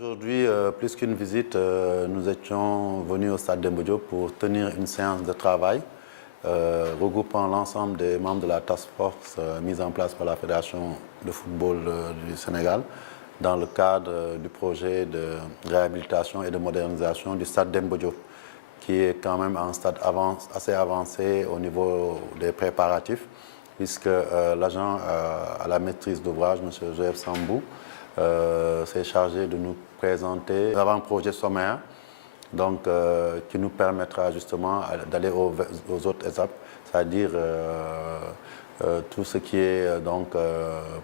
Aujourd'hui, plus qu'une visite, nous étions venus au stade Demba Diop pour tenir une séance de travail regroupant l'ensemble des membres de la task force mise en place par la Fédération de football du Sénégal dans le cadre du projet de réhabilitation et de modernisation du stade Demba Diop, qui est quand même à un stade assez avancé au niveau des préparatifs, puisque l'agent à la maîtrise d'ouvrage, M. Joseph Sambou, s'est chargé de nous présenter l'avant-projet sommaire, donc, qui nous permettra justement d'aller aux autres étapes, c'est-à-dire tout ce qui est donc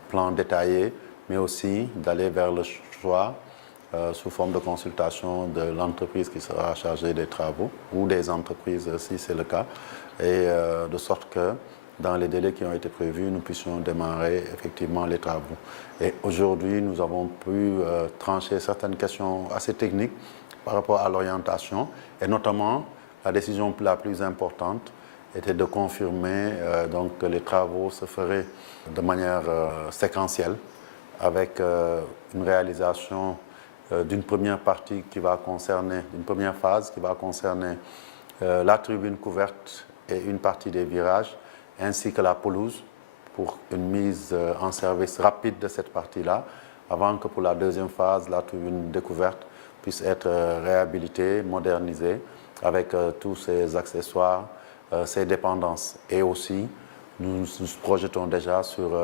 plan détaillé, mais aussi d'aller vers le choix sous forme de consultation de l'entreprise qui sera chargée des travaux, ou des entreprises si c'est le cas, et de sorte que dans les délais qui ont été prévus, nous puissions démarrer effectivement les travaux. Et aujourd'hui, nous avons pu trancher certaines questions assez techniques par rapport à l'orientation, et notamment la décision la plus importante était de confirmer donc, que les travaux se feraient de manière séquentielle, avec une réalisation d'une première partie qui va concerner, une première phase qui va concerner la tribune couverte et une partie des virages, ainsi que la pelouse, pour une mise en service rapide de cette partie-là, avant que pour la deuxième phase, la tribune découverte puisse être réhabilitée, modernisée, avec tous ses accessoires, ses dépendances. Et aussi, nous nous projetons déjà sur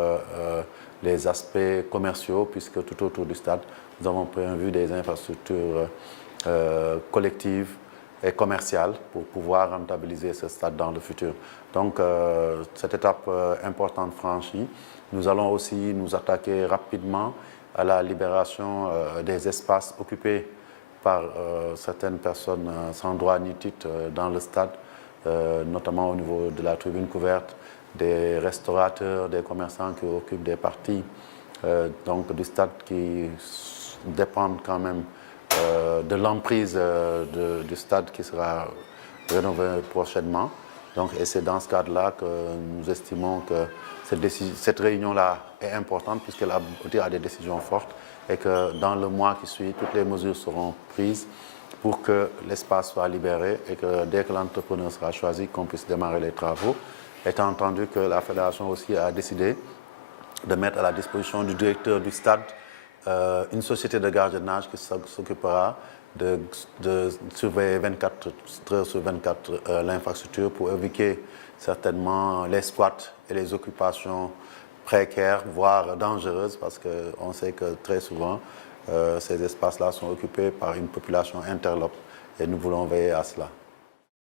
les aspects commerciaux, puisque tout autour du stade, nous avons prévu des infrastructures collectives et commerciales pour pouvoir rentabiliser ce stade dans le futur. Donc, cette étape importante franchie, nous allons aussi nous attaquer rapidement à la libération des espaces occupés par certaines personnes sans droit ni titre dans le stade, notamment au niveau de la tribune couverte, des restaurateurs, des commerçants qui occupent des parties donc du stade qui dépendent quand même de l'emprise du stade qui sera rénové prochainement. Donc, et c'est dans ce cadre-là que nous estimons que cette réunion-là est importante puisqu'elle aboutit à des décisions fortes et que dans le mois qui suit, toutes les mesures seront prises pour que l'espace soit libéré et que dès que l'entrepreneur sera choisi, qu'on puisse démarrer les travaux. Étant entendu que la Fédération aussi a décidé de mettre à la disposition du directeur du stade une société de gardiennage qui s'occupera de surveiller 24 heures sur 24 l'infrastructure pour éviter certainement les squats et les occupations précaires, voire dangereuses, parce qu'on sait que très souvent, ces espaces-là sont occupés par une population interlope et nous voulons veiller à cela.